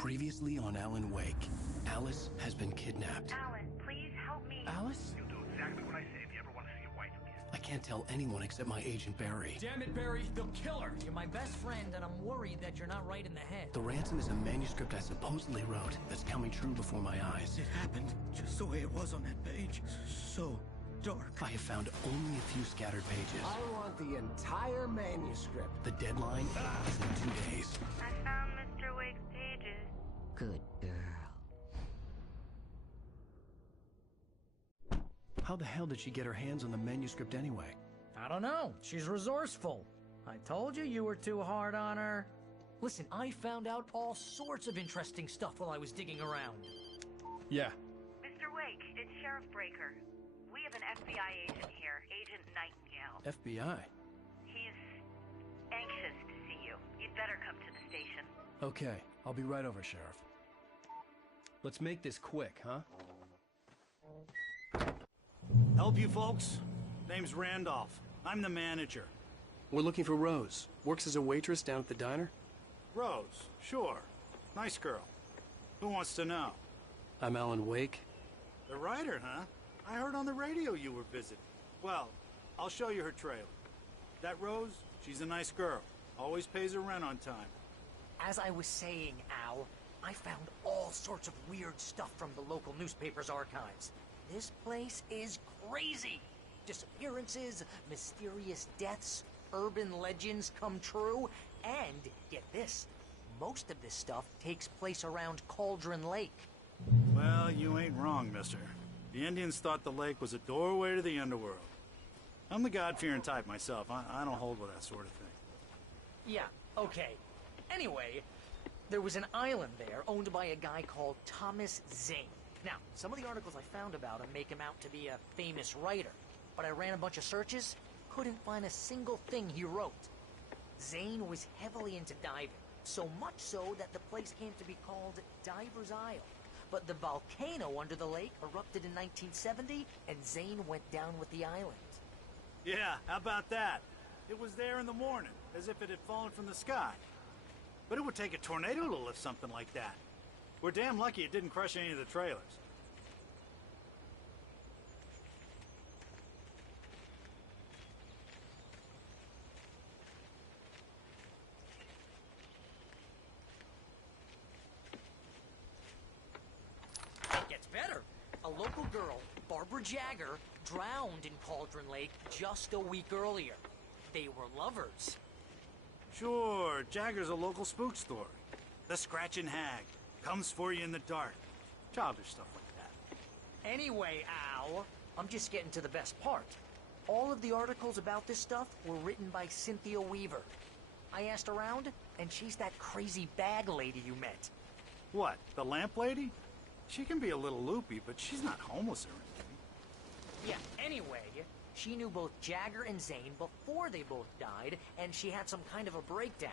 Previously on Alan Wake, Alice has been kidnapped. Alan, please help me. Alice? You'll do exactly what I say if you ever want to see your wife again. I can't tell anyone except my agent Barry. Damn it, Barry, they'll kill her. You're my best friend, and I'm worried that you're not right in the head. The ransom is a manuscript I supposedly wrote that's coming true before my eyes. It happened just the way it was on that page. So dark. I have found only a few scattered pages. I want the entire manuscript. The deadline is in 2 days. I found Mr. Wake's pages. Good girl. How the hell did she get her hands on the manuscript anyway? I don't know. She's resourceful. I told you you were too hard on her. Listen, I found out all sorts of interesting stuff while I was digging around. Yeah. Mr. Wake, it's Sheriff Breaker. We have an FBI agent here, Agent Nightingale. FBI? He's anxious to see you. You'd better come to the station. Okay, I'll be right over, Sheriff. Let's make this quick, huh? Help you folks? Name's Randolph. I'm the manager. We're looking for Rose. Works as a waitress down at the diner. Rose, sure. Nice girl. Who wants to know? I'm Alan Wake. The writer, huh? I heard on the radio you were visiting. Well, I'll show you her trailer. That Rose, she's a nice girl. Always pays her rent on time. As I was saying, Al, I found all sorts of weird stuff from the local newspaper's archives. This place is crazy. Disappearances, mysterious deaths, urban legends come true, and get this, most of this stuff takes place around Cauldron Lake. Well, you ain't wrong, mister. The Indians thought the lake was a doorway to the underworld. I'm the God-fearing type myself. I don't hold with that sort of thing. Yeah, okay. Anyway, there was an island there owned by a guy called Thomas Zane. Now, some of the articles I found about him make him out to be a famous writer, but I ran a bunch of searches, couldn't find a single thing he wrote. Zane was heavily into diving, so much so that the place came to be called Diver's Isle. But the volcano under the lake erupted in 1970, and Zane went down with the island. Yeah, how about that? It was there in the morning, as if it had fallen from the sky. But it would take a tornado to lift something like that. We're damn lucky it didn't crush any of the trailers. It gets better. A local girl, Barbara Jagger, drowned in Cauldron Lake just a week earlier. They were lovers. Sure, Jagger's a local spook story. The Scratching Hag. Comes for you in the dark. Childish stuff like that. Anyway, Al, I'm just getting to the best part. All of the articles about this stuff were written by Cynthia Weaver. I asked around, and she's that crazy bag lady you met. What, the lamp lady? She can be a little loopy, but she's not homeless or anything. Yeah, anyway, she knew both Jagger and Zane before they both died, and she had some kind of a breakdown.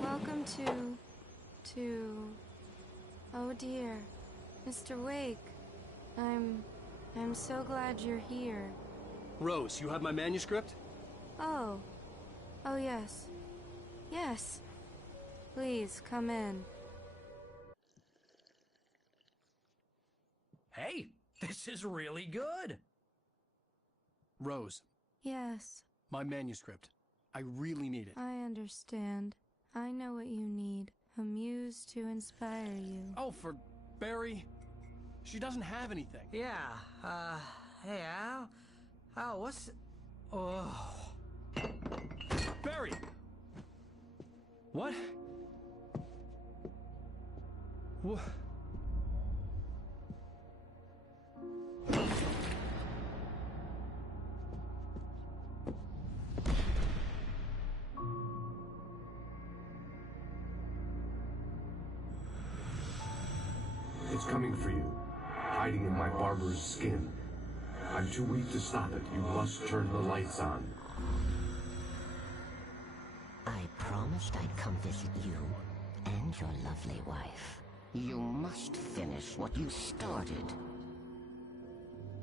Welcome to... Oh dear. Mr. Wake. I'm so glad you're here. Rose, you have my manuscript? Oh. Oh yes. Yes. Please, come in. Hey, this is really good. Rose, Yes, my manuscript. I really need it. I understand. I know what you need. A muse to inspire you. Oh, for Barry. She doesn't have anything. Yeah, hey, Al? Al, what's... Oh... Barry! What? What? It's coming for you, hiding in my barber's skin. I'm too weak to stop it. You must turn the lights on. I promised I'd come visit you and your lovely wife. You must finish what you started.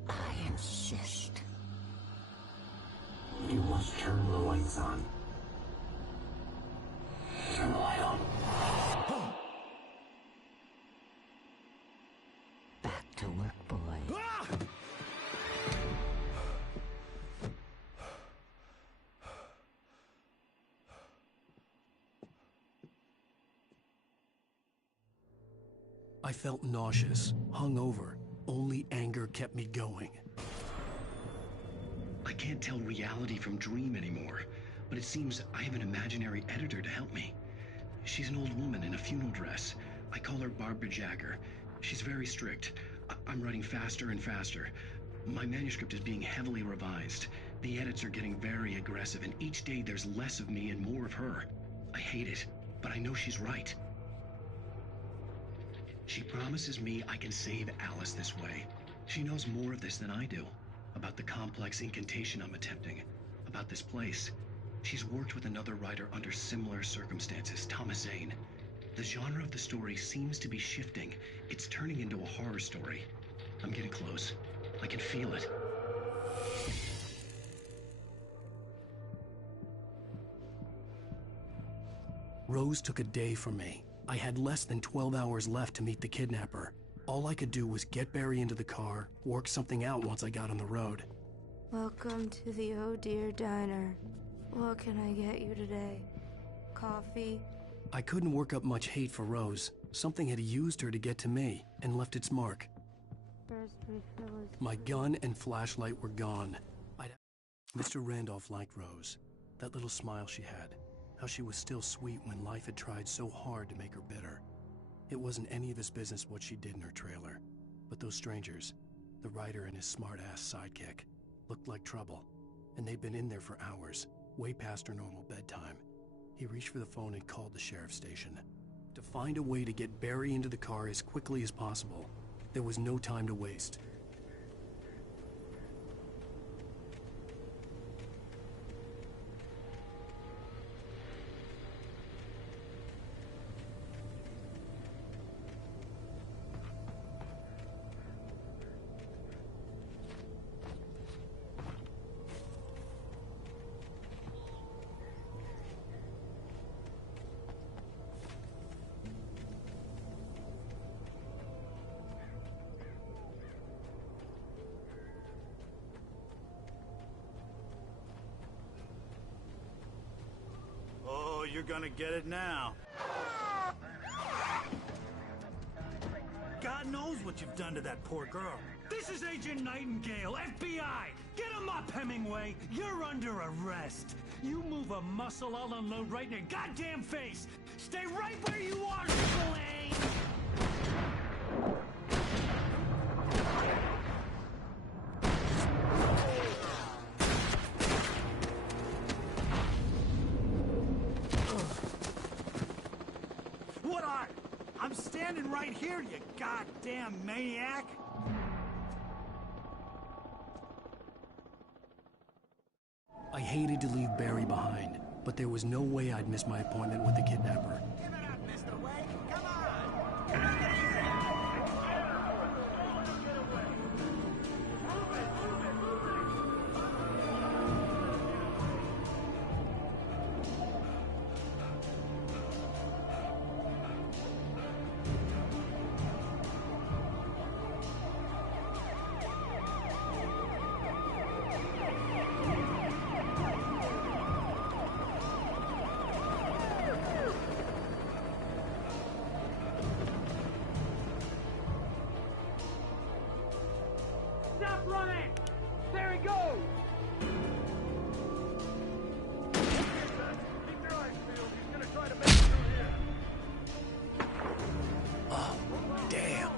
I insist. You must turn the lights on. Turn the light on. Back to work, boy. I felt nauseous, hungover. Only anger kept me going. I can't tell reality from dream anymore, but it seems I have an imaginary editor to help me. She's an old woman in a funeral dress. I call her Barbara Jagger. She's very strict. I'm writing faster and faster. My manuscript is being heavily revised. The edits are getting very aggressive, and each day there's less of me and more of her. I hate it, but I know she's right. She promises me I can save Alice this way. She knows more of this than I do. About the complex incantation I'm attempting. About this place. She's worked with another writer under similar circumstances, Thomas Zane. The genre of the story seems to be shifting. It's turning into a horror story. I'm getting close. I can feel it. Rose took a day from me. I had less than 12 hours left to meet the kidnapper. All I could do was get Barry into the car, work something out once I got on the road. Welcome to the Oh Dear Diner. What can I get you today? Coffee? I couldn't work up much hate for Rose. Something had used her to get to me and left its mark. First refill is... My gun and flashlight were gone. Mr. Randolph liked Rose. That little smile she had. How she was still sweet when life had tried so hard to make her bitter. It wasn't any of his business what she did in her trailer. But those strangers, the writer and his smart-ass sidekick, looked like trouble. And they'd been in there for hours, way past her normal bedtime. He reached for the phone and called the sheriff's station. To find a way to get Barry into the car as quickly as possible. There was no time to waste. You're gonna get it now. God knows what you've done to that poor girl. This is Agent Nightingale, FBI! Get him up, Hemingway! You're under arrest! You move a muscle, I'll unload right in your goddamn face! Stay right where you are, Spillane! I'm standing right here, you goddamn maniac! I hated to leave Barry behind, but there was no way I'd miss my appointment with the kidnapper. Give it up, Mr. Wade. Come on. Stop running! There he goes! Keep your eyes peeled. He's gonna try to make it through here. Oh, damn.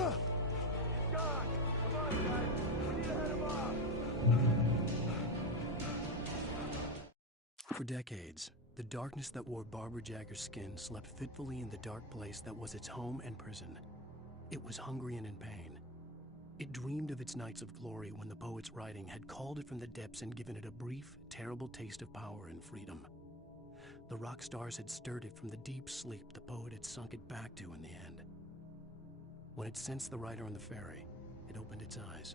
Gone! Come on, guys! We need to head him off! For decades, the darkness that wore Barbara Jagger's skin slept fitfully in the dark place that was its home and prison. It was hungry and in pain. It dreamed of its nights of glory when the poet's writing had called it from the depths and given it a brief, terrible taste of power and freedom. The rock stars had stirred it from the deep sleep the poet had sunk it back to in the end. When it sensed the writer on the ferry, it opened its eyes.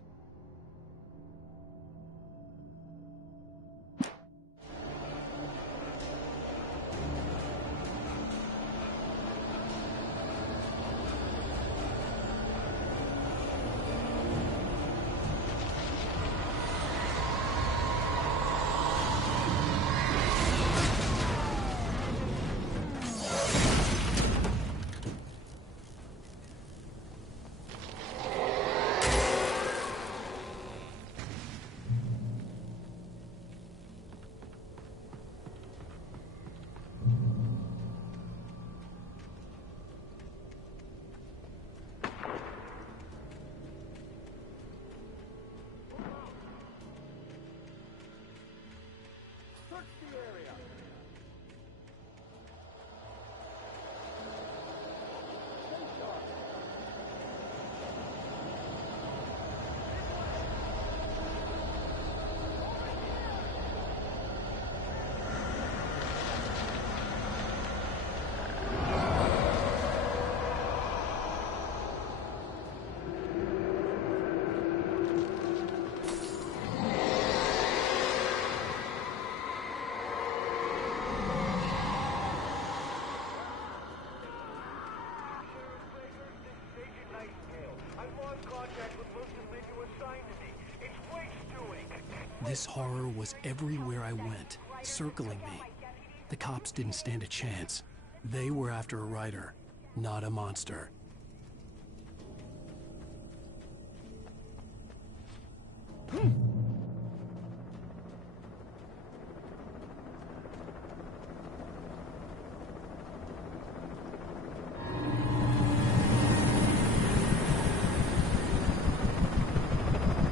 Search the area! Stay sharp! This horror was everywhere I went, circling me. The cops didn't stand a chance. They were after a writer, not a monster.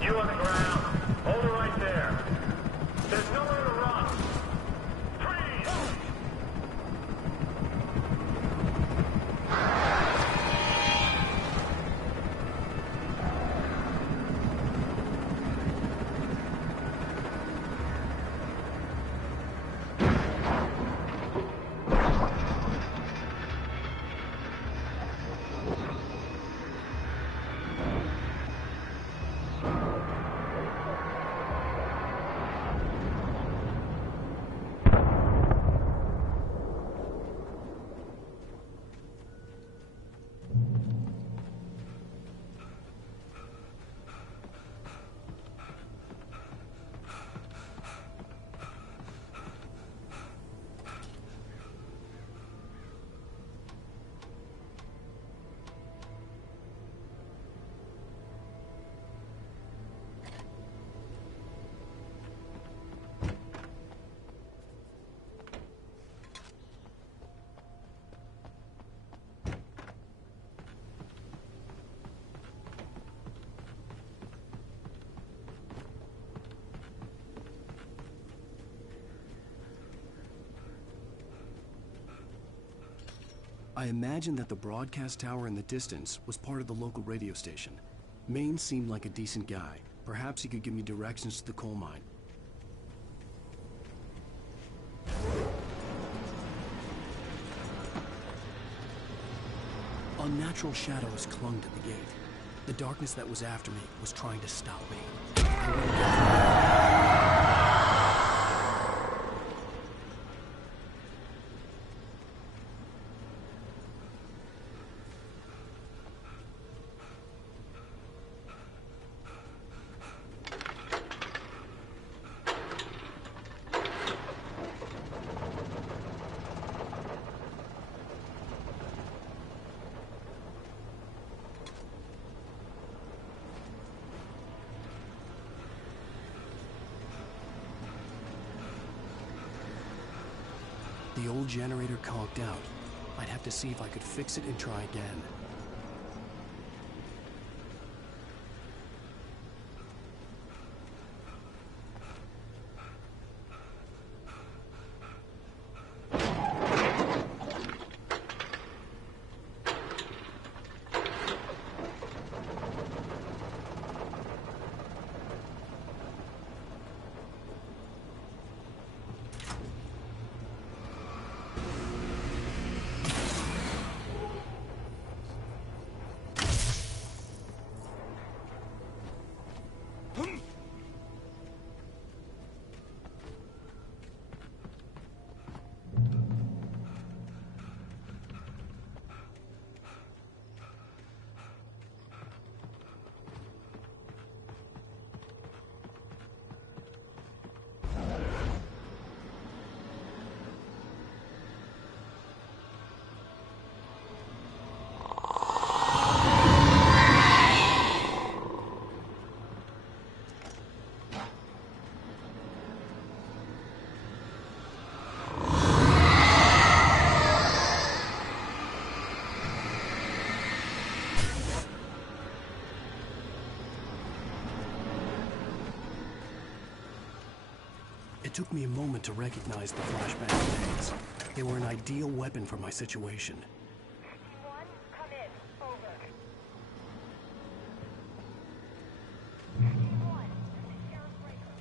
You on the ground! Hold it right there! There's nowhere to run! Freeze! I imagined that the broadcast tower in the distance was part of the local radio station. Mein seemed like a decent guy. Perhaps he could give me directions to the coal mine. Unnatural shadows clung to the gate. The darkness that was after me was trying to stop me. The old generator conked out. I'd have to see if I could fix it and try again. It took me a moment to recognize the flashbang grenades. They were an ideal weapon for my situation. One, come in. Over. One, this is Sheriff Breaker.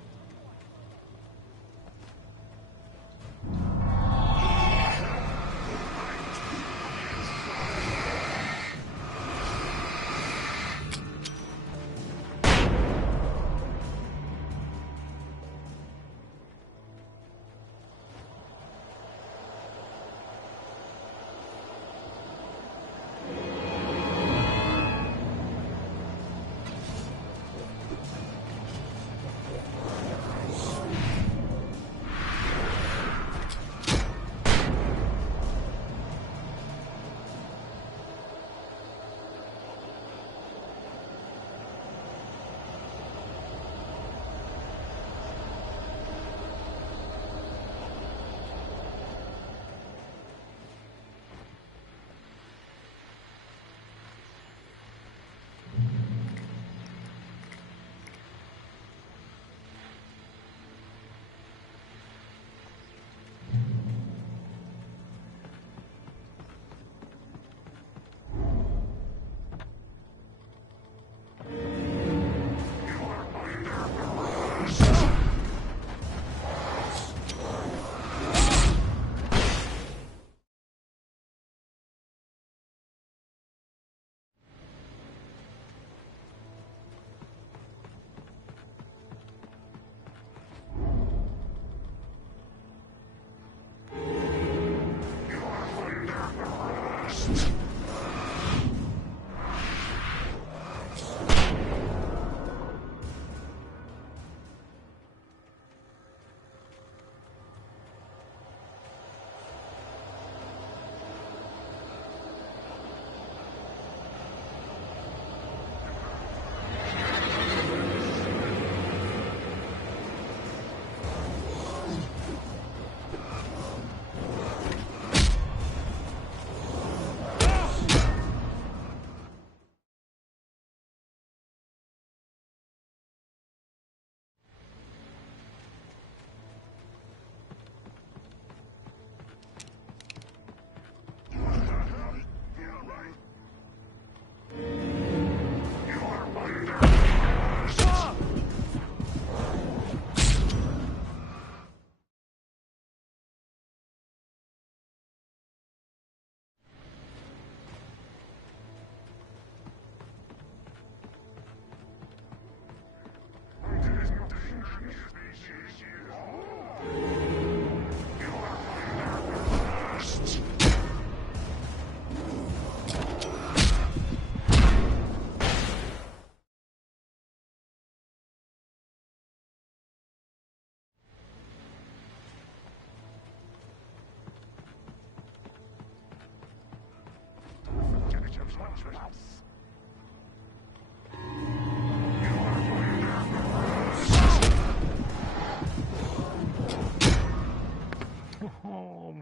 Oh,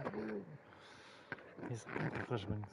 his accomplishments.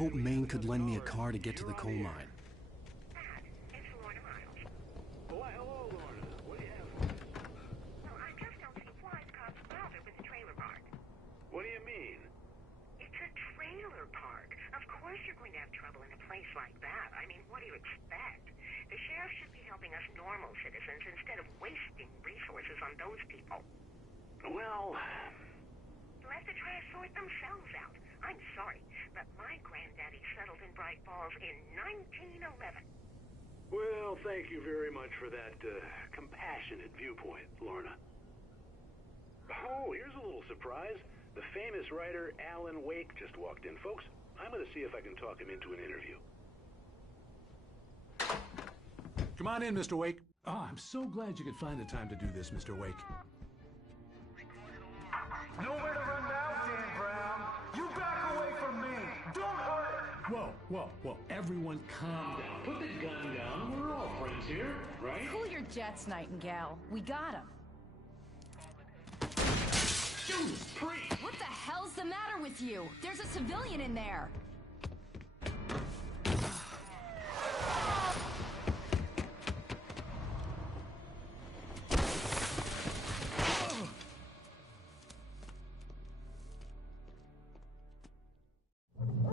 hoped Maine could lend me a car to get to the coal mine. Why, hello, Lorna. What do you have? Well, I just don't see why the cops bothered with the trailer park. What do you mean? It's a trailer park. Of course you're going to have trouble in a place like that. I mean, what do you expect? The sheriff should be helping us normal citizens instead of wasting resources on those people. Well, They'll have to try to sort themselves out. I'm sorry, but my granddaddy settled in Bright Falls in 1911. well, thank you very much for that compassionate viewpoint, Lorna. Oh, here's a little surprise. The famous writer Alan Wake just walked in. Folks, I'm going to see if I can talk him into an interview. Come on in, Mr. Wake. Oh, I'm so glad you could find the time to do this, Mr. Wake. Nowhere to run now, Dan Brown. You back away from me. Don't hurt. Whoa. Everyone calm down. Put the gun down. We're all friends here, right? Cool your jets, Nightingale. We got him. Judas Priest! What the hell's the matter with you? There's a civilian in there.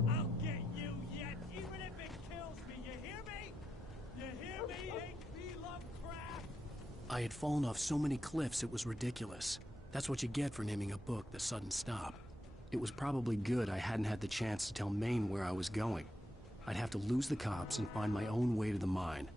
I'll get you yet, even if it kills me. You hear me? You hear me, H.P. Lovecraft? I had fallen off so many cliffs it was ridiculous. That's what you get for naming a book The Sudden Stop. It was probably good I hadn't had the chance to tell Maine where I was going. I'd have to lose the cops and find my own way to the mine.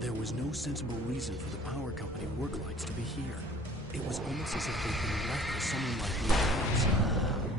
There was no sensible reason for the power company work lights to be here. It was almost as if they'd been left for someone like me to use.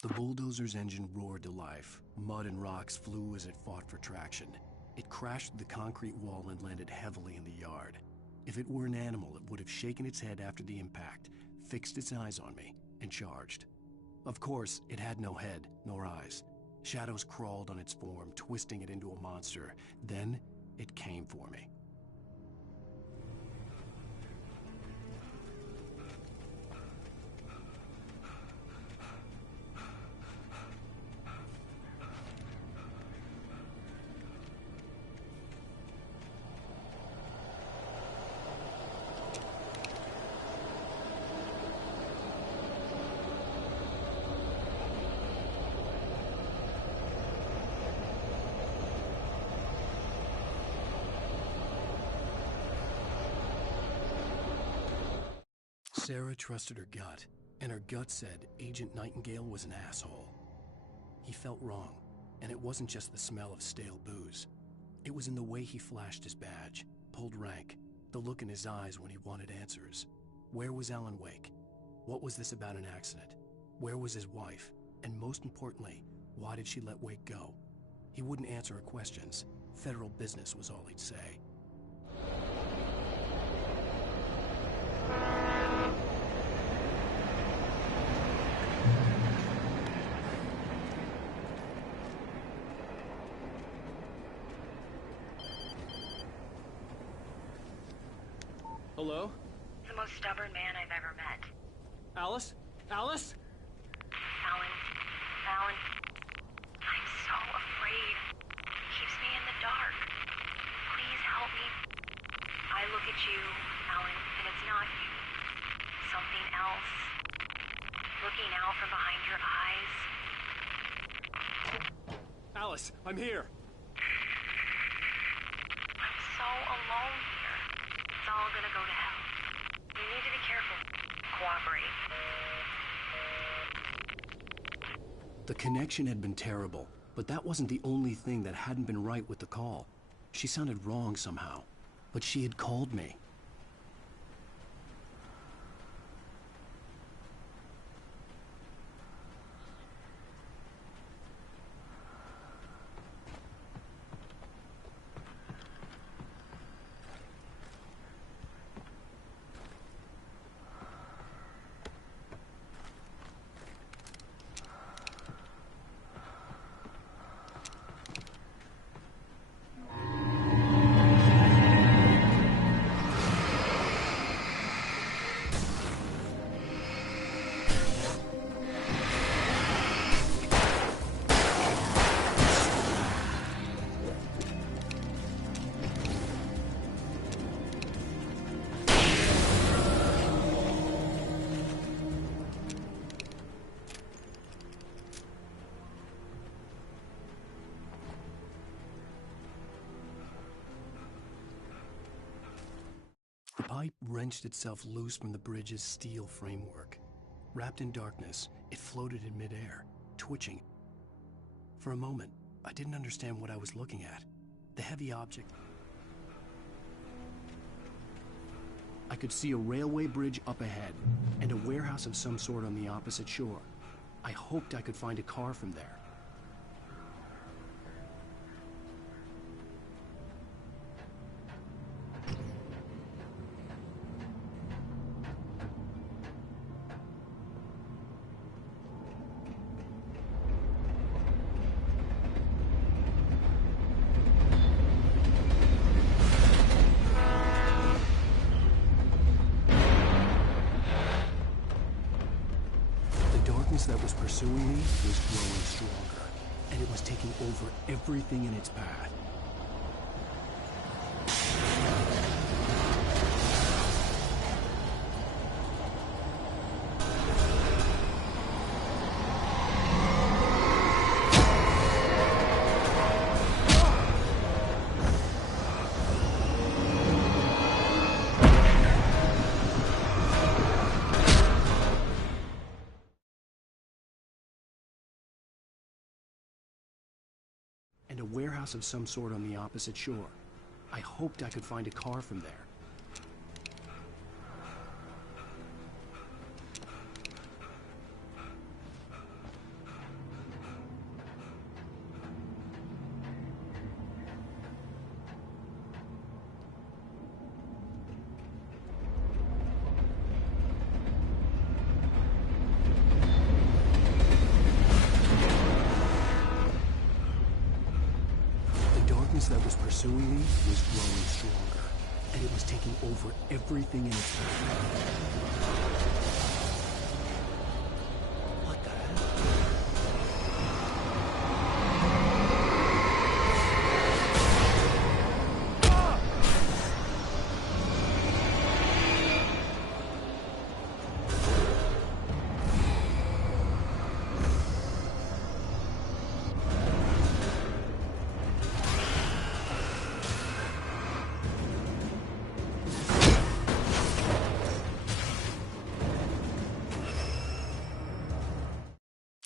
The bulldozer's engine roared to life. Mud and rocks flew as it fought for traction. It crashed through the concrete wall and landed heavily in the yard. If it were an animal, it would have shaken its head after the impact, fixed its eyes on me, and charged. Of course, it had no head, nor eyes. Shadows crawled on its form, twisting it into a monster. Then, it came for me. Sarah trusted her gut, and her gut said Agent Nightingale was an asshole. He felt wrong, and it wasn't just the smell of stale booze. It was in the way he flashed his badge, pulled rank, the look in his eyes when he wanted answers. Where was Alan Wake? What was this about an accident? Where was his wife? And most importantly, why did she let Wake go? He wouldn't answer her questions. Federal business was all he'd say. Hello? The most stubborn man I've ever met. Alice? Alice? Alan. I'm so afraid. He keeps me in the dark. Please help me. I look at you, Alan, and it's not you. Something else. Looking out from behind your eyes. Alice, I'm here. I'm so alone here. It's all gonna go to hell. You need to be careful. Cooperate. The connection had been terrible, but that wasn't the only thing that hadn't been right with the call. She sounded wrong somehow, but she had called me. The pipe wrenched itself loose from the bridge's steel framework. Wrapped in darkness, it floated in midair, twitching. For a moment, I didn't understand what I was looking at. The heavy object. I could see a railway bridge up ahead, and a warehouse of some sort on the opposite shore. I hoped I could find a car from there. That was pursuing me was growing stronger, and it was taking over everything in its path. And a warehouse of some sort on the opposite shore. I hoped I could find a car from there. darkness that was pursuing me was growing stronger, and it was taking over everything in its path. What the hell?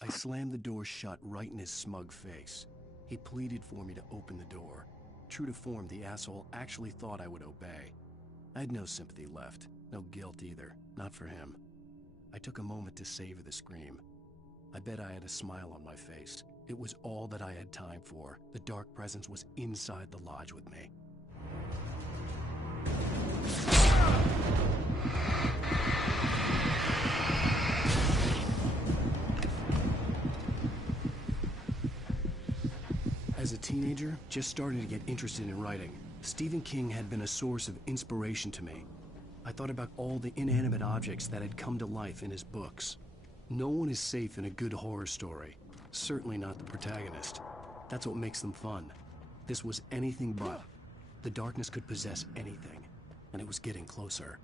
I slammed the door shut right in his smug face. He pleaded for me to open the door. True to form, the asshole actually thought I would obey. I had no sympathy left, no guilt either, not for him. I took a moment to savor the scream. I bet I had a smile on my face. It was all that I had time for. The dark presence was inside the lodge with me. As a teenager, just starting to get interested in writing, Stephen King had been a source of inspiration to me. I thought about all the inanimate objects that had come to life in his books. No one is safe in a good horror story. Certainly not the protagonist. That's what makes them fun. This was anything but. The darkness could possess anything, and it was getting closer.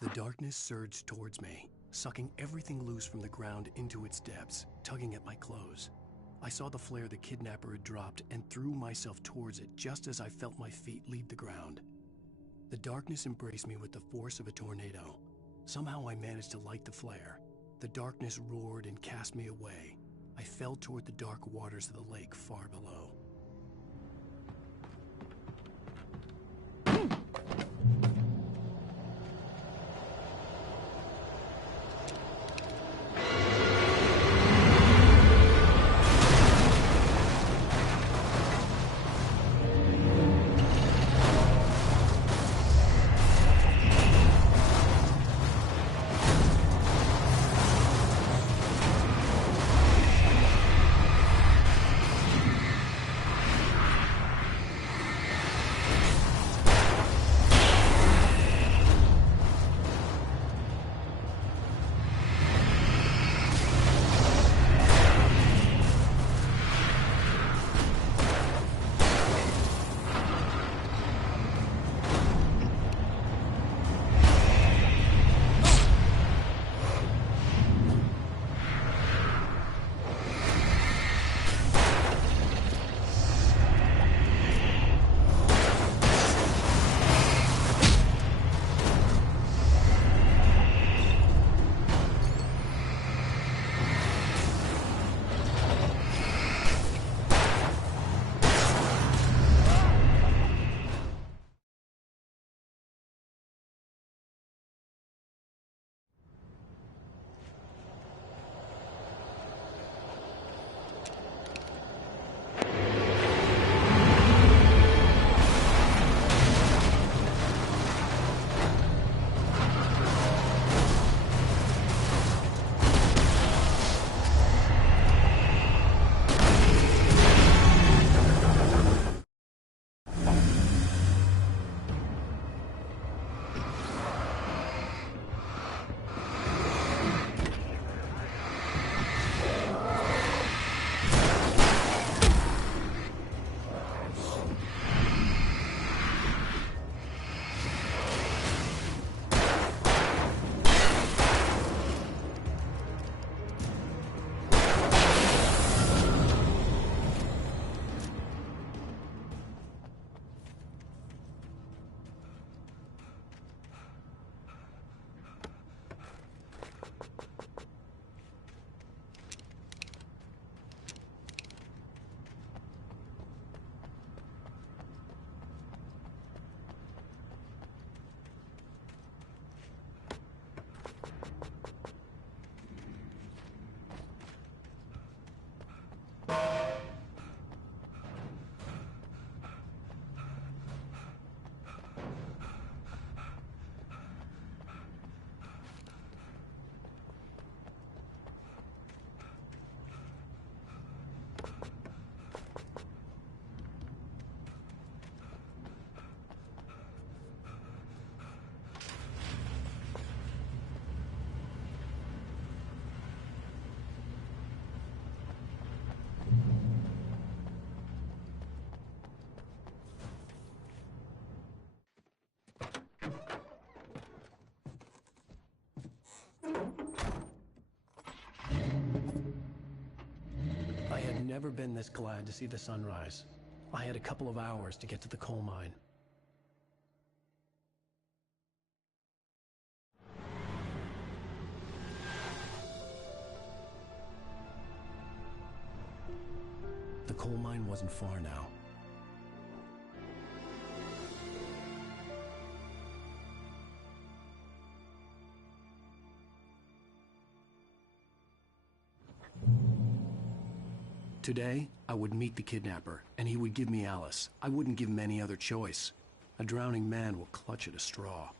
The darkness surged towards me, sucking everything loose from the ground into its depths, tugging at my clothes. I saw the flare the kidnapper had dropped and threw myself towards it just as I felt my feet leave the ground. The darkness embraced me with the force of a tornado. Somehow I managed to light the flare. The darkness roared and cast me away. I fell toward the dark waters of the lake far below. never been this glad to see the sunrise. I had a couple of hours to get to the coal mine. The coal mine wasn't far now. Today, I would meet the kidnapper, and he would give me Alice. I wouldn't give him any other choice. A drowning man will clutch at a straw.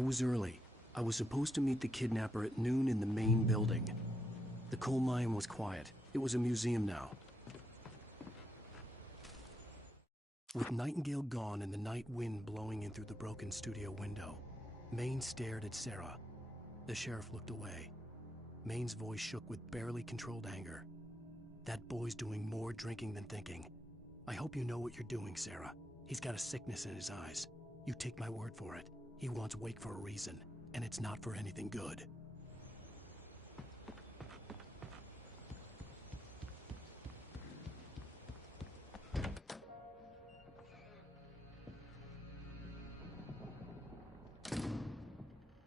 was early. I was supposed to meet the kidnapper at noon in the main building. The coal mine was quiet. It was a museum now. With Nightingale gone and the night wind blowing in through the broken studio window, Maine stared at Sarah. The sheriff looked away. Maine's voice shook with barely controlled anger. That boy's doing more drinking than thinking. I hope you know what you're doing, Sarah. He's got a sickness in his eyes. You take my word for it. He wants Wake for a reason, and it's not for anything good.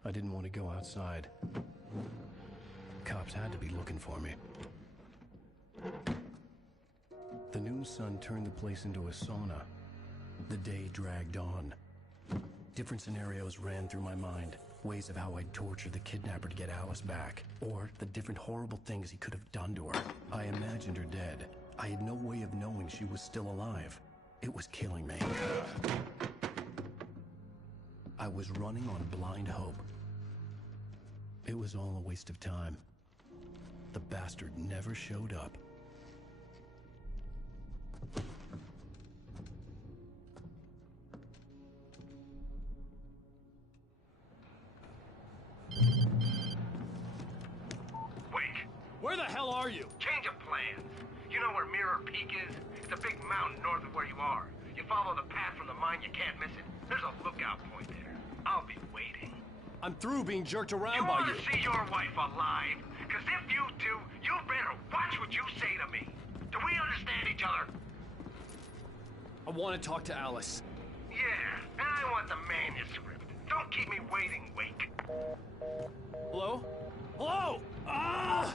I didn't want to go outside. Cops had to be looking for me. The noon sun turned the place into a sauna. The day dragged on. Different scenarios ran through my mind. Ways of how I'd torture the kidnapper to get Alice back. Or the different horrible things he could have done to her. I imagined her dead. I had no way of knowing she was still alive. It was killing me. I was running on blind hope. It was all a waste of time. The bastard never showed up. Where the hell are you? Change of plans. You know where Mirror Peak is? It's a big mountain north of where you are. You follow the path from the mine, you can't miss it. There's a lookout point there. I'll be waiting. I'm through being jerked around You by want you. to see your wife alive? Because if you do, you better watch what you say to me. Do we understand each other? I want to talk to Alice. Yeah, and I want the manuscript. Don't keep me waiting, Wake. Hello? Hello? Ah!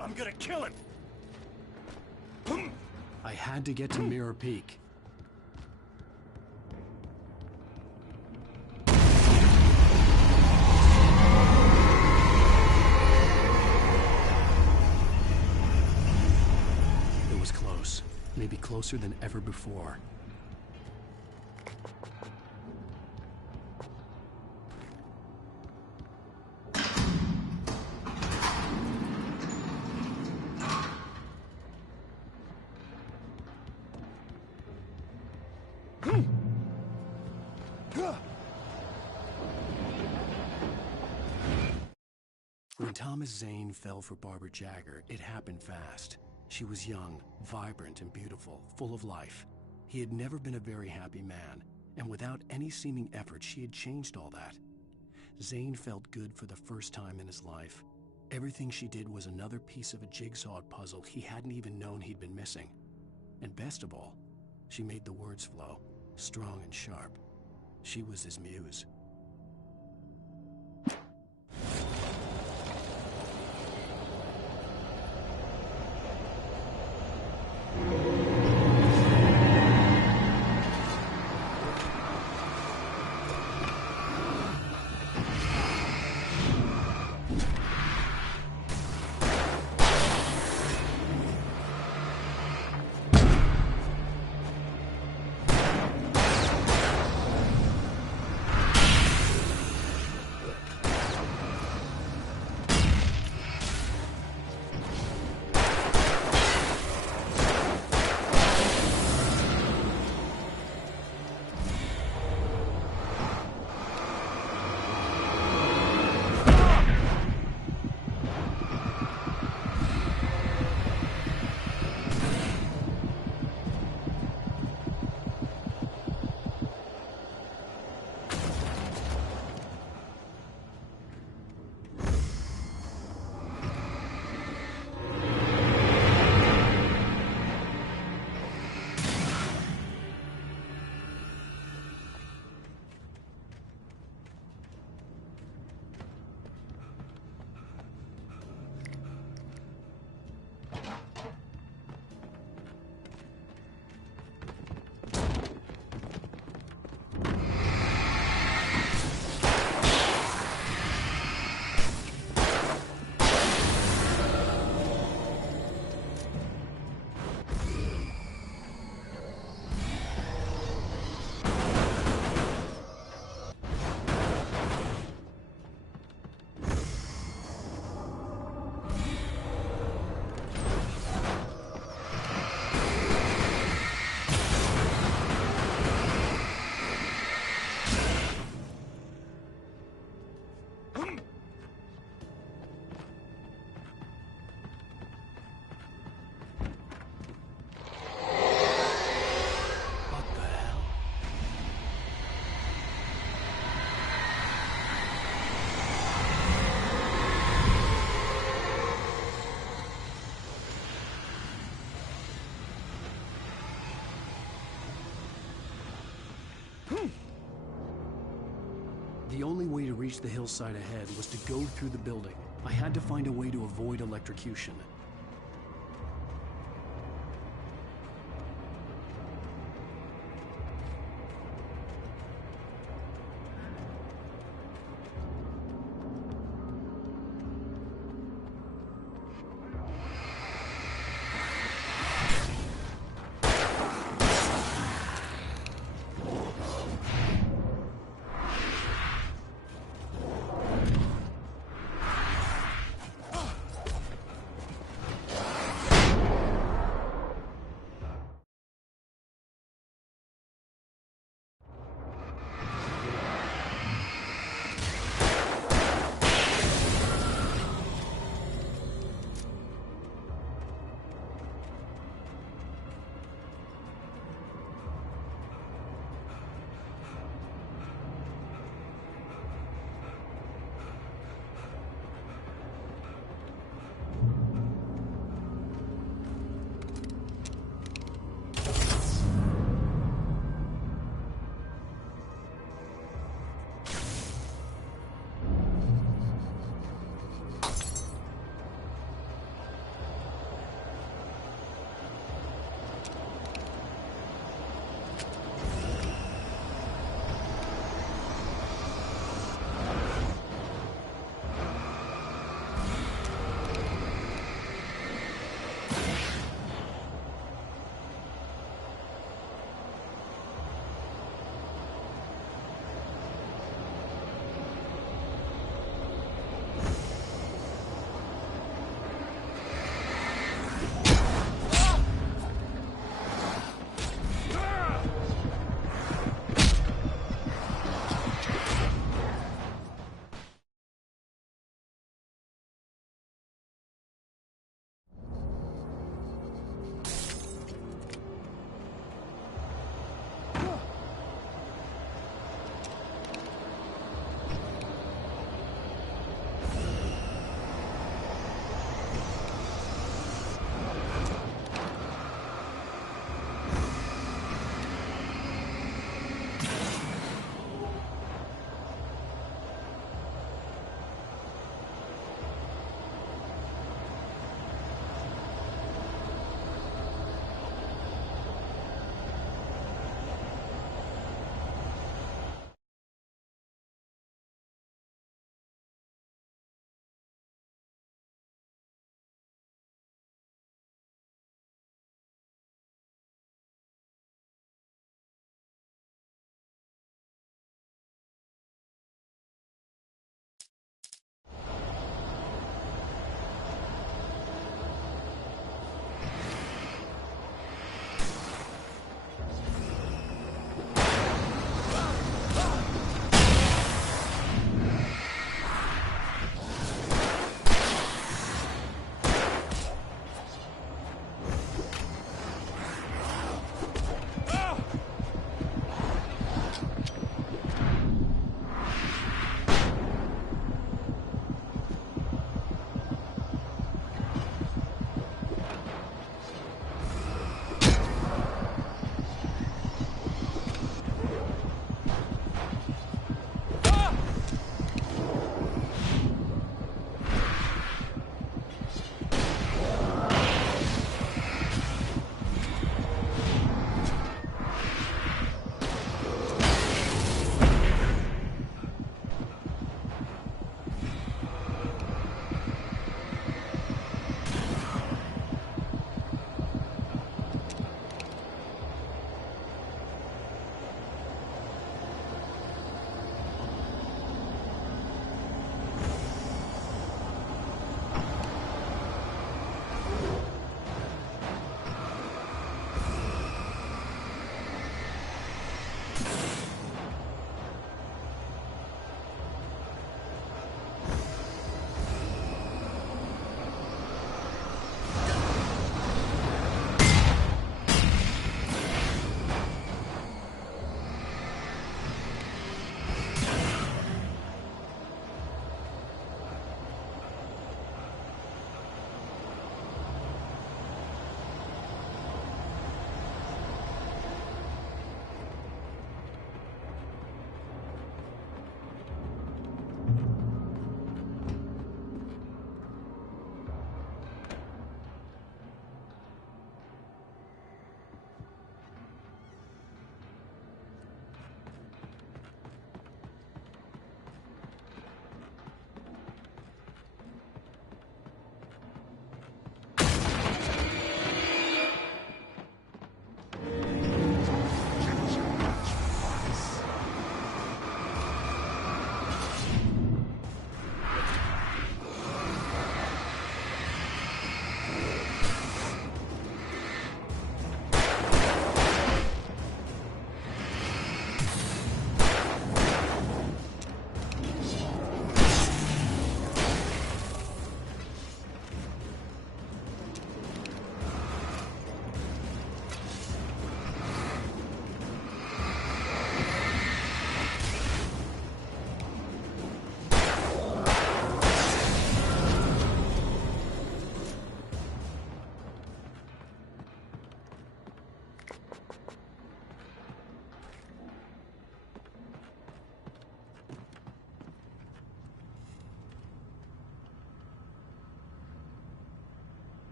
I'm gonna kill him! I had to get to Mirror Peak. It was close. Maybe closer than ever before. When Thomas Zane fell for Barbara Jagger, it happened fast. She was young, vibrant, and beautiful, full of life. He had never been a very happy man, and without any seeming effort, she had changed all that. Zane felt good for the first time in his life. Everything she did was another piece of a jigsaw puzzle he hadn't even known he'd been missing. And best of all, she made the words flow, strong and sharp. She was his muse. The only way to reach the hillside ahead was to go through the building. I had to find a way to avoid electrocution.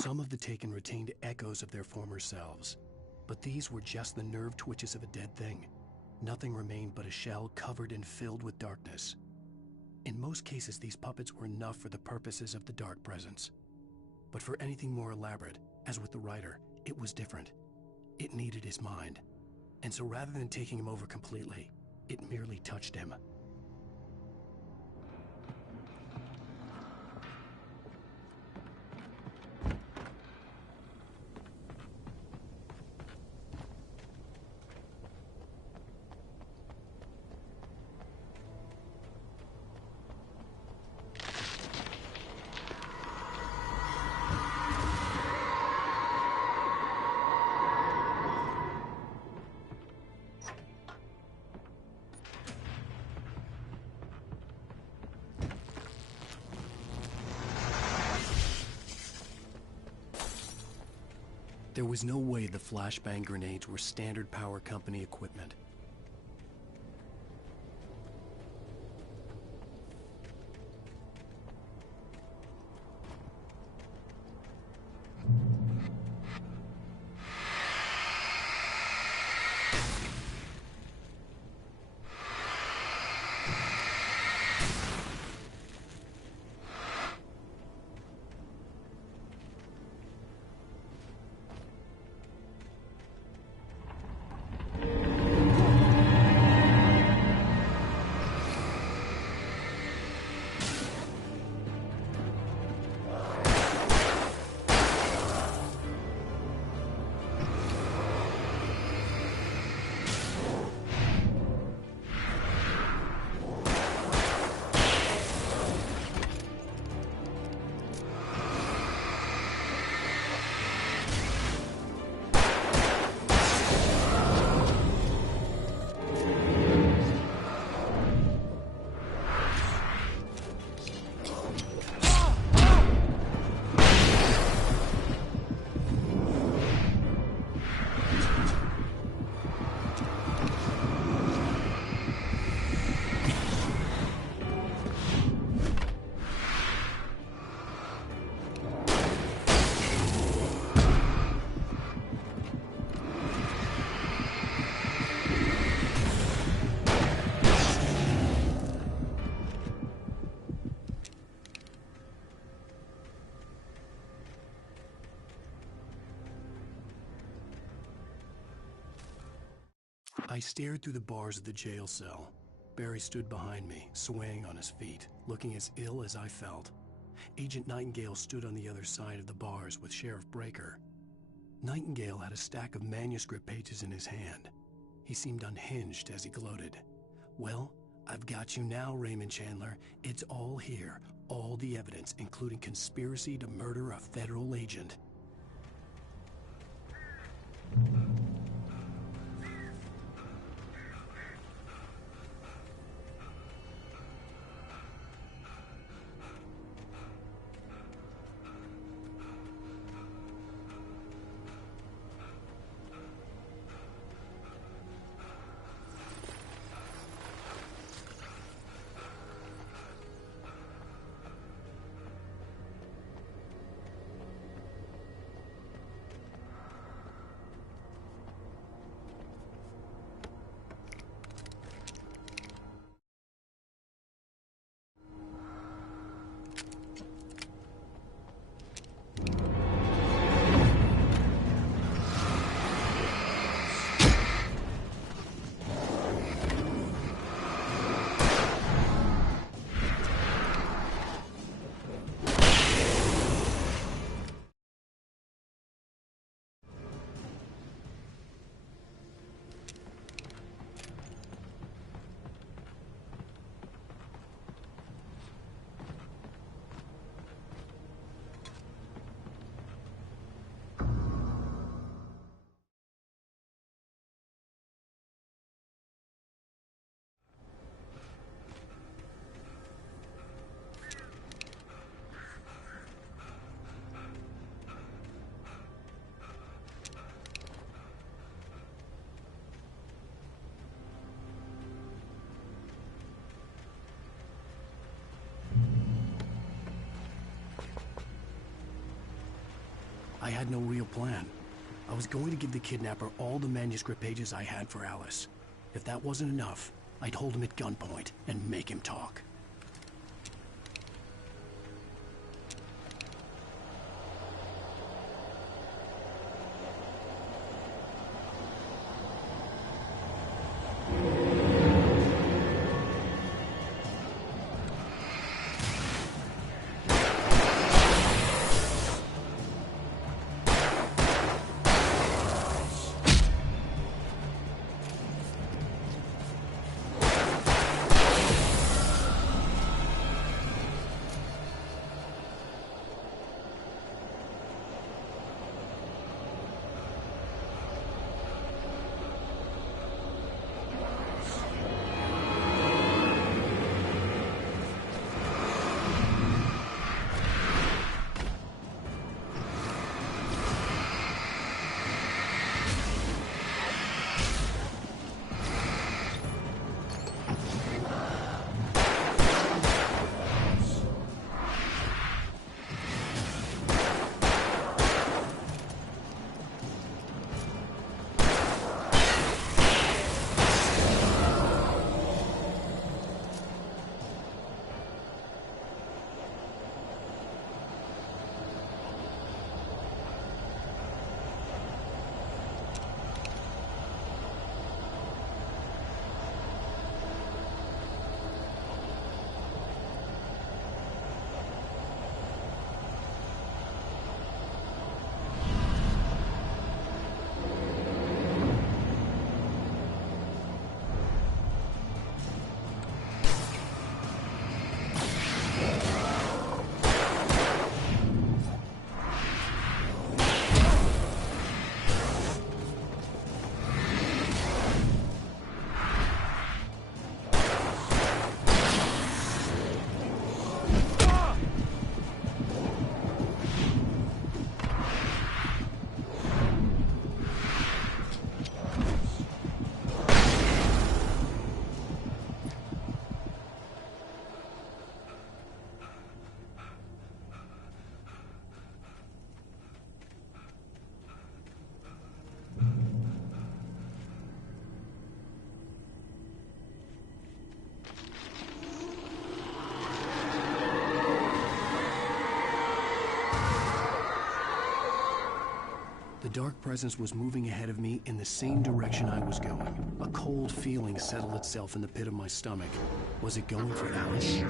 Some of the taken retained echoes of their former selves, but these were just the nerve twitches of a dead thing. Nothing remained but a shell covered and filled with darkness. In most cases, these puppets were enough for the purposes of the dark presence. But for anything more elaborate, as with the writer, it was different. It needed his mind. And so rather than taking him over completely, it merely touched him. There was no way the flashbang grenades were standard power company equipment. I stared through the bars of the jail cell. Barry stood behind me, swaying on his feet, looking as ill as I felt. Agent Nightingale stood on the other side of the bars with Sheriff Breaker. Nightingale had a stack of manuscript pages in his hand. He seemed unhinged as he gloated. "Well, I've got you now, Raymond Chandler. It's all here. All the evidence, including conspiracy to murder a federal agent." I had no real plan. I was going to give the kidnapper all the manuscript pages I had for Alice. If that wasn't enough, I'd hold him at gunpoint and make him talk. The dark presence was moving ahead of me in the same direction I was going. A cold feeling settled itself in the pit of my stomach. Was it going for Alice?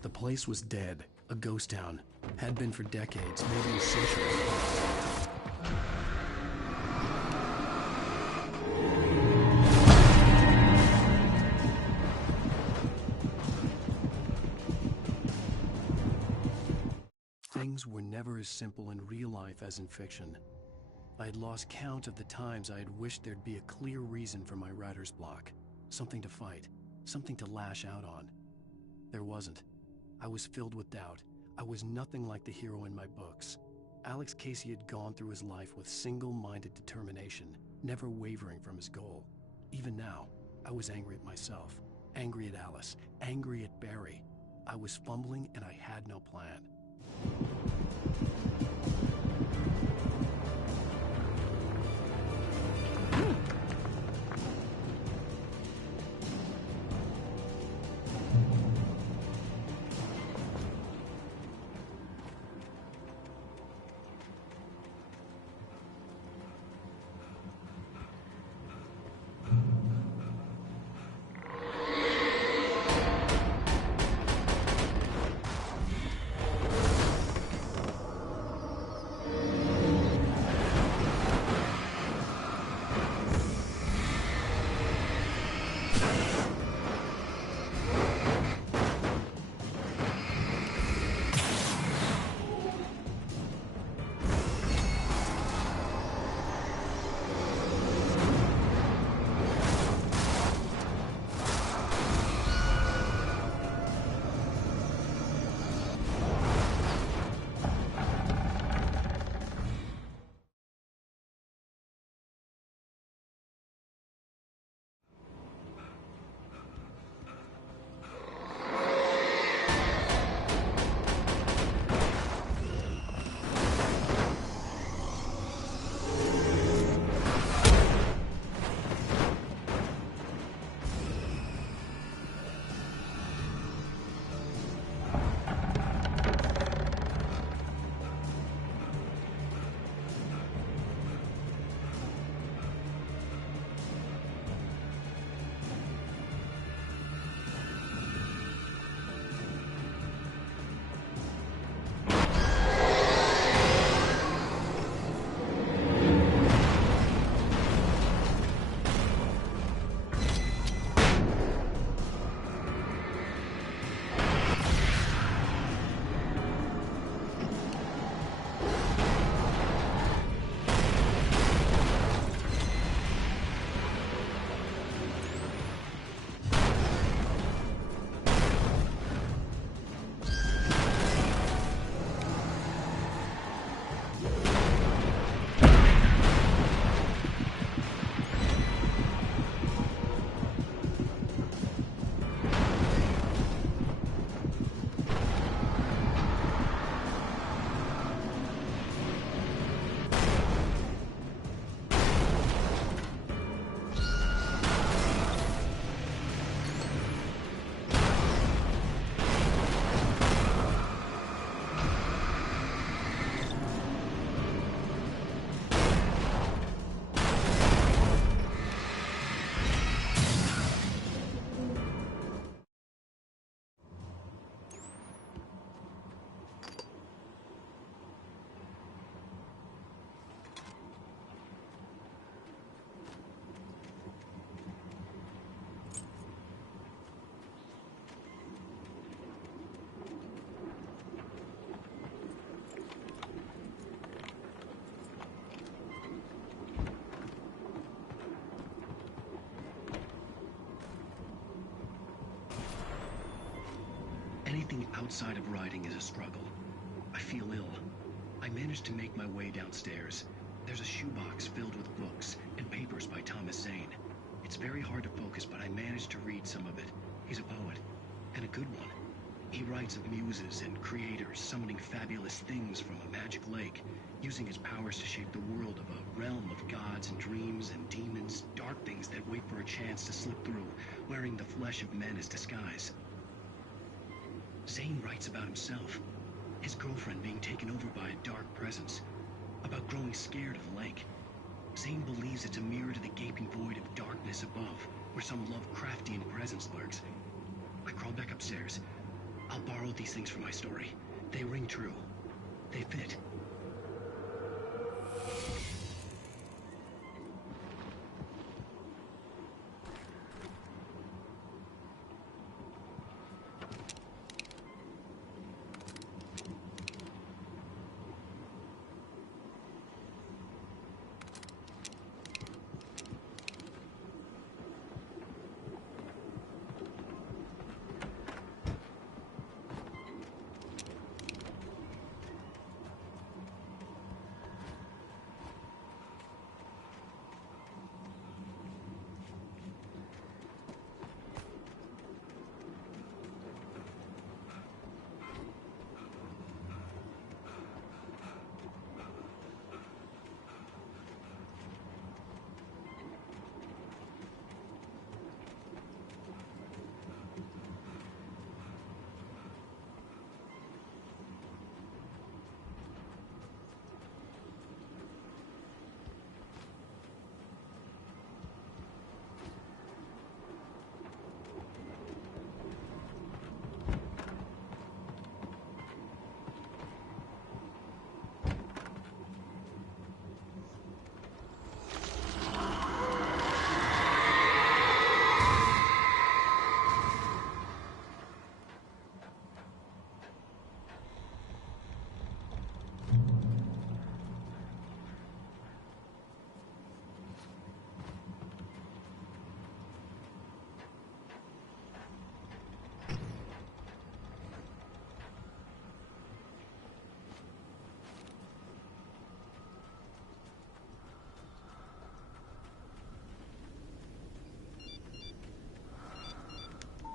The place was dead, a ghost town. Had been for decades, maybe a century. Things were never as simple in real life as in fiction. I had lost count of the times I had wished there'd be a clear reason for my writer's block. Something to fight, something to lash out on. There wasn't. I was filled with doubt, I was nothing like the hero in my books. Alex Casey had gone through his life with single-minded determination, never wavering from his goal. Even now, I was angry at myself, angry at Alice, angry at Barry. I was fumbling and I had no plan. Anything outside of writing is a struggle. I feel ill. I managed to make my way downstairs. There's a shoebox filled with books and papers by Thomas Zane. It's very hard to focus, but I managed to read some of it. He's a poet, and a good one. He writes of muses and creators summoning fabulous things from a magic lake, using his powers to shape the world of a realm of gods and dreams and demons, dark things that wait for a chance to slip through, wearing the flesh of men as disguise. Zane writes about himself, his girlfriend being taken over by a dark presence, about growing scared of the lake. Zane believes it's a mirror to the gaping void of darkness above, where some Lovecraftian presence lurks. I crawled back upstairs. I'll borrow these things for my story. They ring true. They fit.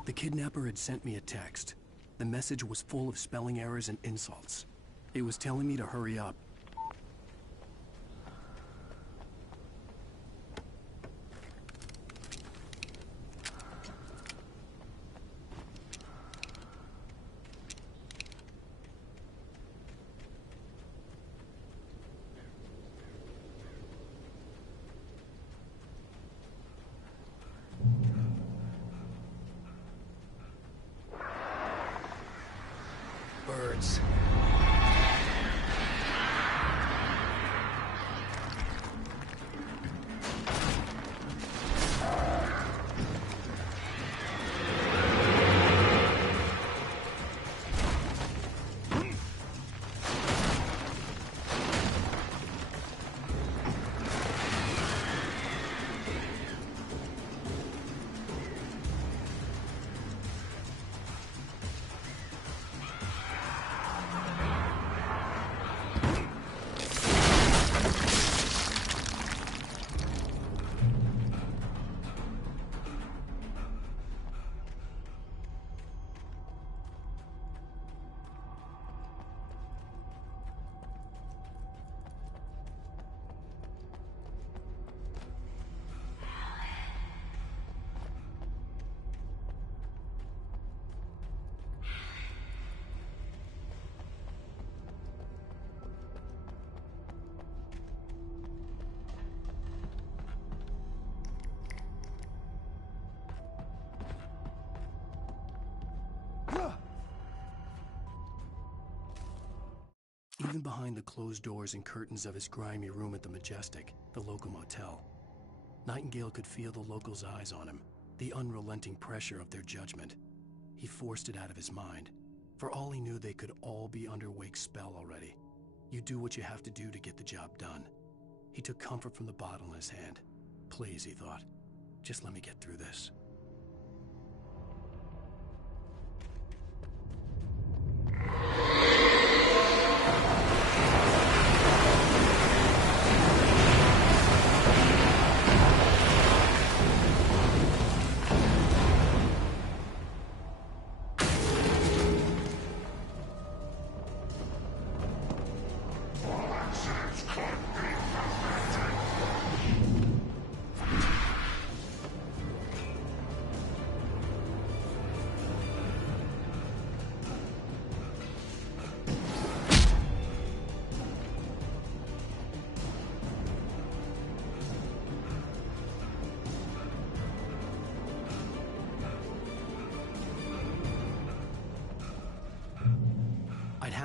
The kidnapper had sent me a text. The message was full of spelling errors and insults. It was telling me to hurry up. Birds. Even behind the closed doors and curtains of his grimy room at the Majestic, the local motel, Nightingale could feel the locals' eyes on him, the unrelenting pressure of their judgment. He forced it out of his mind. For all he knew, they could all be under Wake's spell already. You do what you have to do to get the job done. He took comfort from the bottle in his hand. Please, he thought, just let me get through this.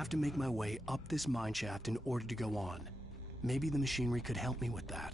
To make my way up this mineshaft in order to go on. Maybe the machinery could help me with that.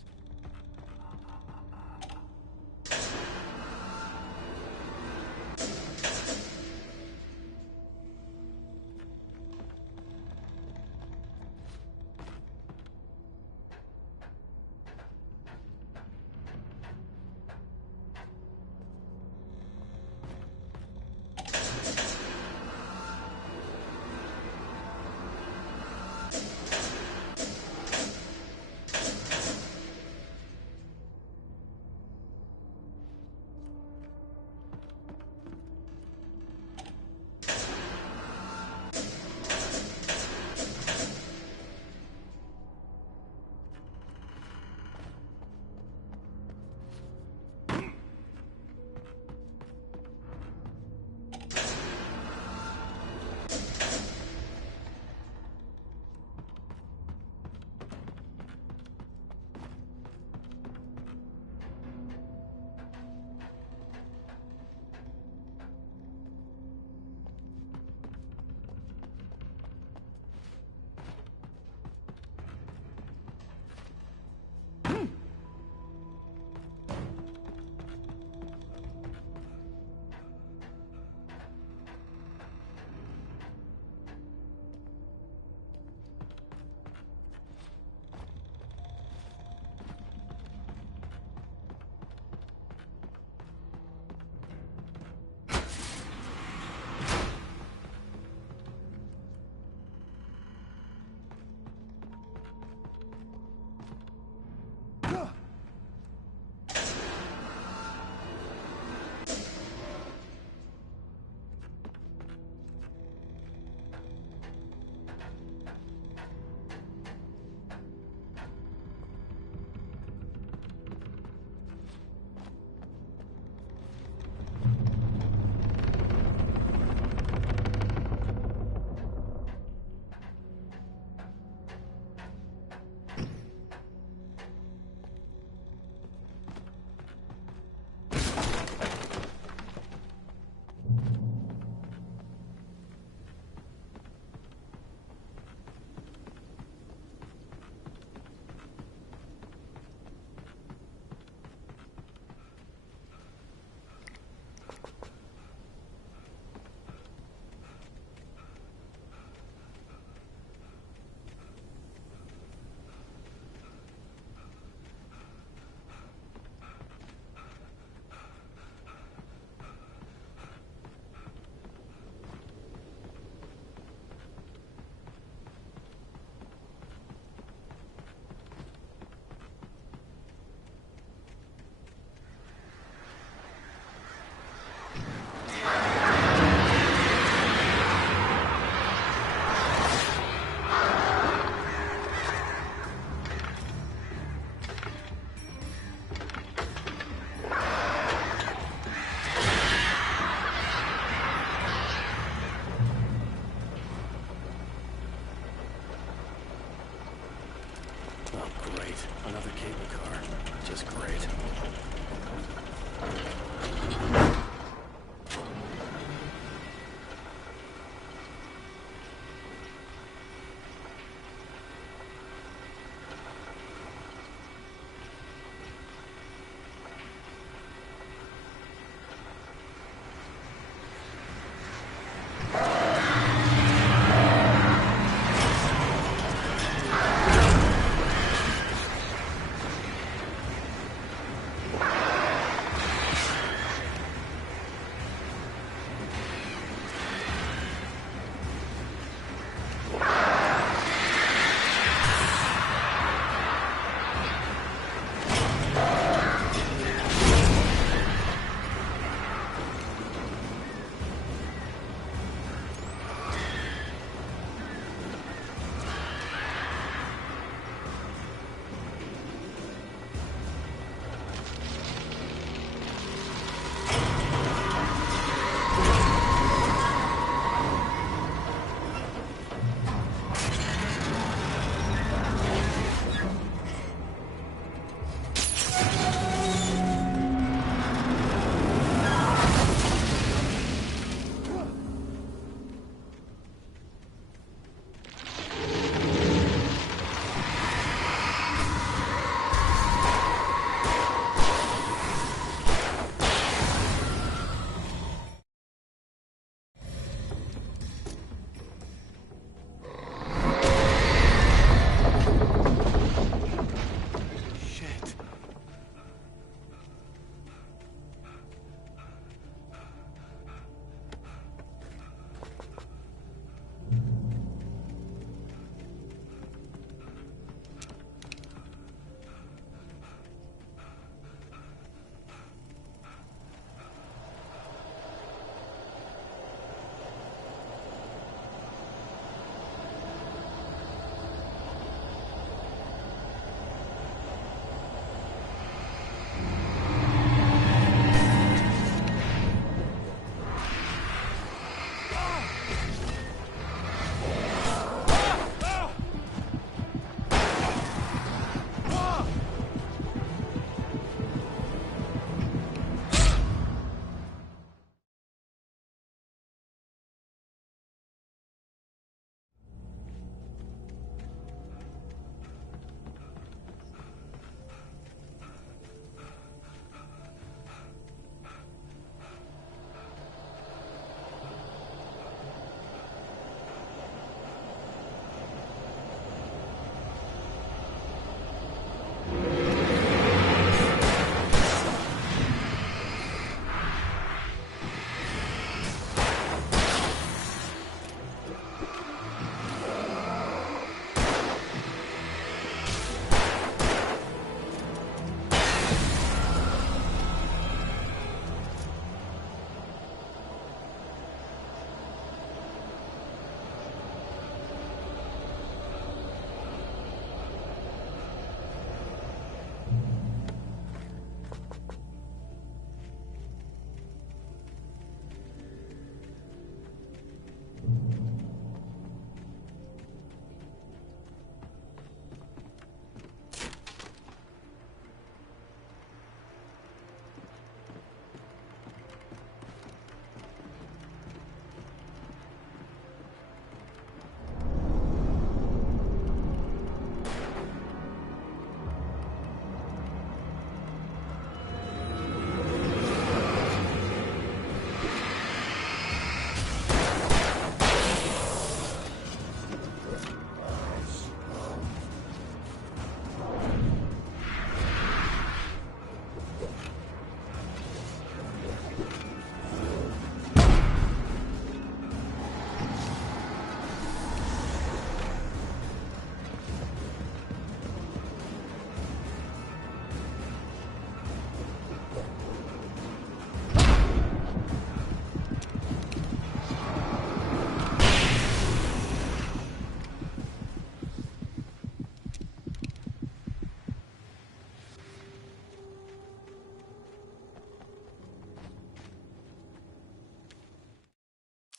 Great. Another cable car. Just great.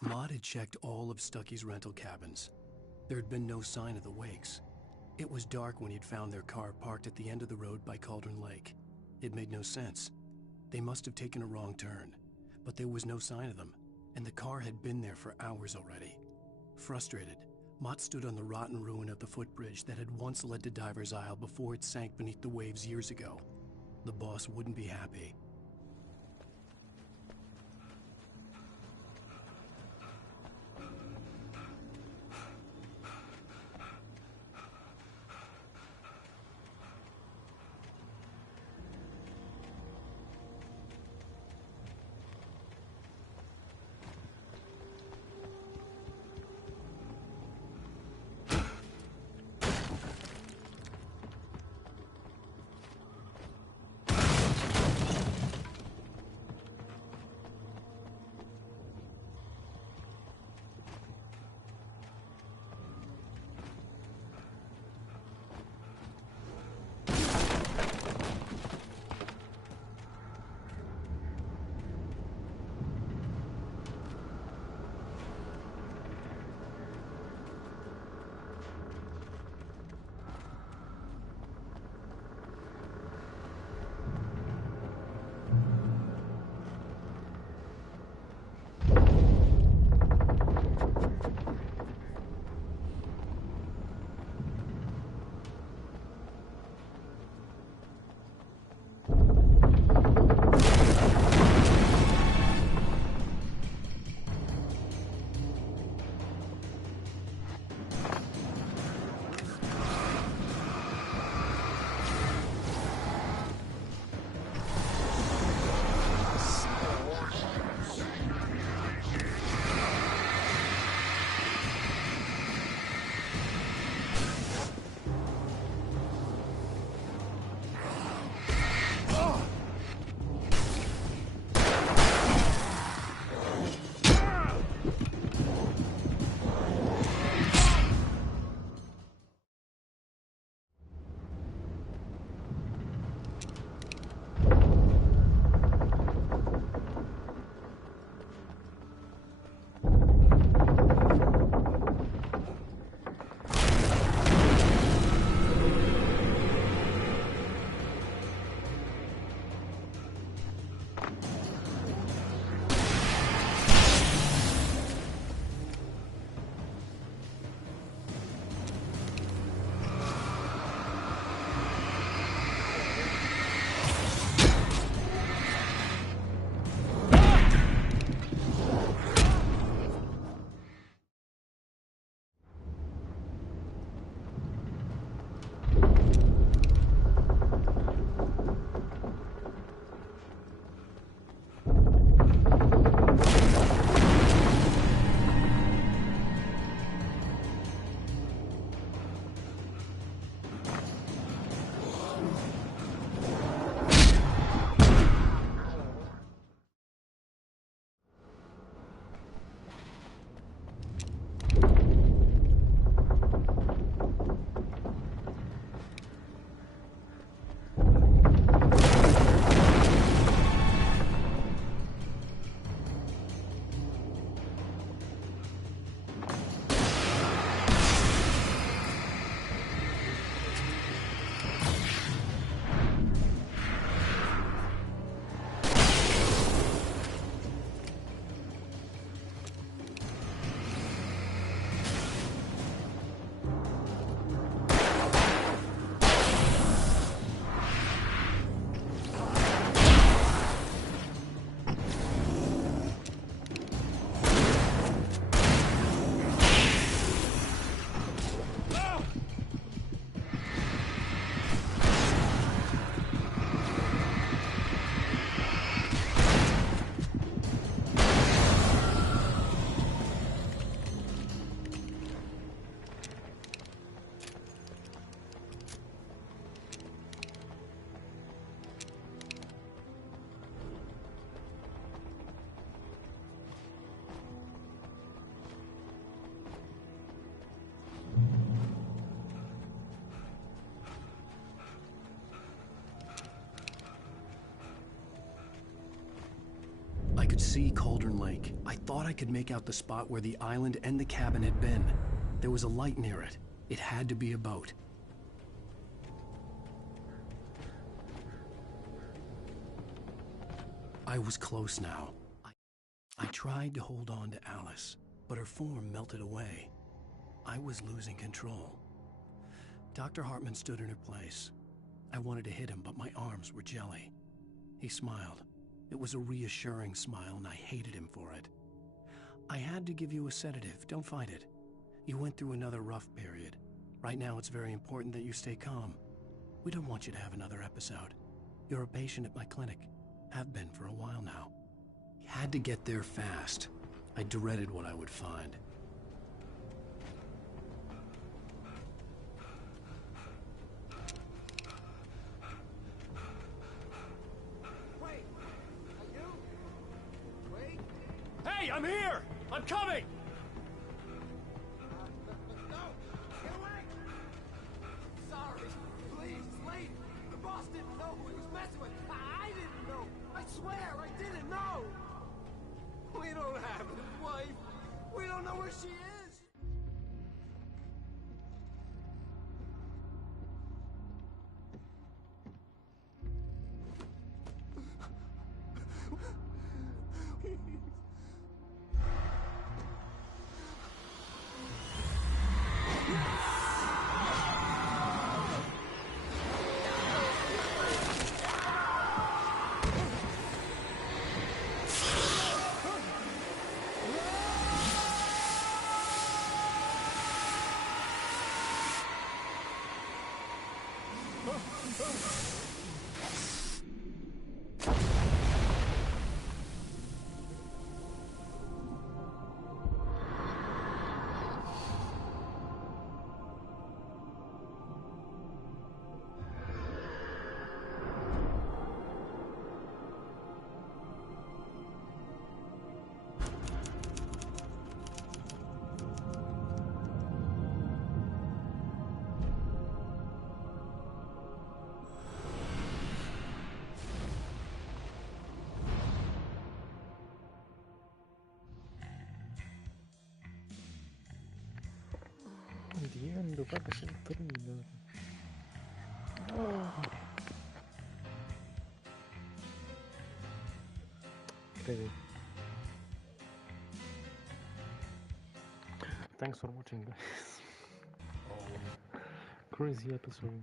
Maud had checked all of Stucky's rental cabins. There had been no sign of the wakes. It was dark when he'd found their car parked at the end of the road by Cauldron Lake. It made no sense. They must have taken a wrong turn, but there was no sign of them, and the car had been there for hours already. Frustrated, Mott stood on the rotten ruin of the footbridge that had once led to Diver's Isle before it sank beneath the waves years ago. The boss wouldn't be happy. could see Cauldron Lake. I thought I could make out the spot where the island and the cabin had been. There was a light near it. It had to be a boat. I was close now. I tried to hold on to Alice, but her form melted away. I was losing control. Dr. Hartman stood in her place. I wanted to hit him, but my arms were jelly. He smiled. It was a reassuring smile, and I hated him for it. I had to give you a sedative. Don't fight it. You went through another rough period. Right now, it's very important that you stay calm. We don't want you to have another episode. You're a patient at my clinic. Have been for a while now. Had to get there fast. I dreaded what I would find. Wait! Are you? Wait! Hey, I'm here! I'm coming! No! Get away! Sorry. Please, it's late. The boss didn't know who he was messing with. I didn't know. I swear, I didn't know. We don't have his wife. We don't know where she is. Entiendo, papi, se termina. Oh. Crazy. Thanks for watching, guys. Crazy episode.